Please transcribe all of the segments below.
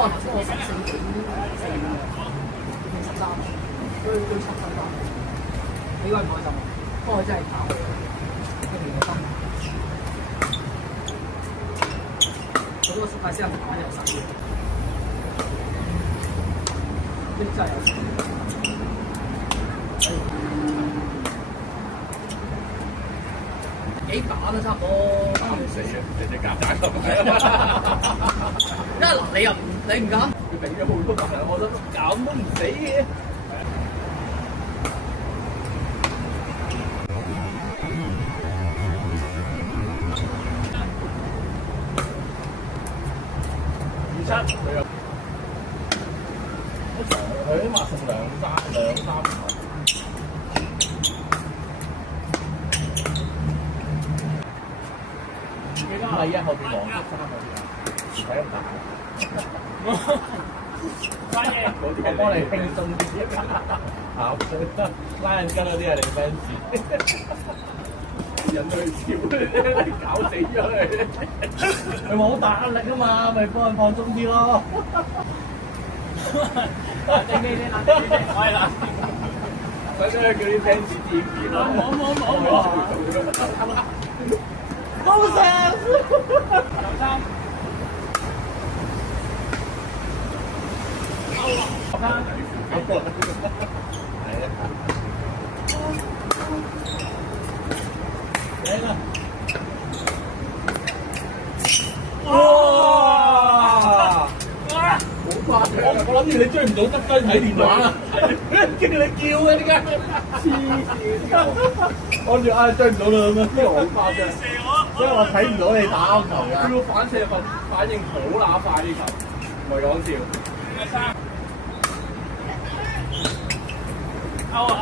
為頭先我14.4定13，都七分鐘。你開唔開心啊？不過我真係跑一年嘅心。我嗰個快先打有10秒，呢真係有錢。幾把都差唔多打唔死嘅，你隻曱甴咁係啊！因為嗱，你唔敢，佢俾咗好多曱甴，我覺得咁都唔死嘅。27佢起碼食兩三球。唔係啊，後邊黃色衫嗰啲啊，唔使咁大。我幫你輕鬆啲，跑拉筋嗰啲啊，你 fans 引佢笑，搞死咗佢。佢冇大壓力啊嘛，咪幫佢放鬆啲咯。冷靜啲，我係冷靜。所以叫啲 fans 點片咯。冇。高聲！劉生，係啊，嚟啦！哇！好快！我諗住你追唔到，得雞睇電話啦，叫你叫嘅點解？黐線！我諗住追唔到啦咁樣，呢個好誇張。所以我睇唔到你打球㗎。佢個反射反應好乸快呢球，唔係講笑。歐啊！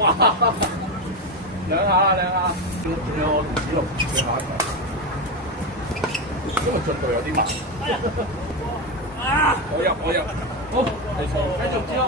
哇！兩下，仲有我同子龍嘅下一場，因為進度有啲慢。我入，好，繼續之後。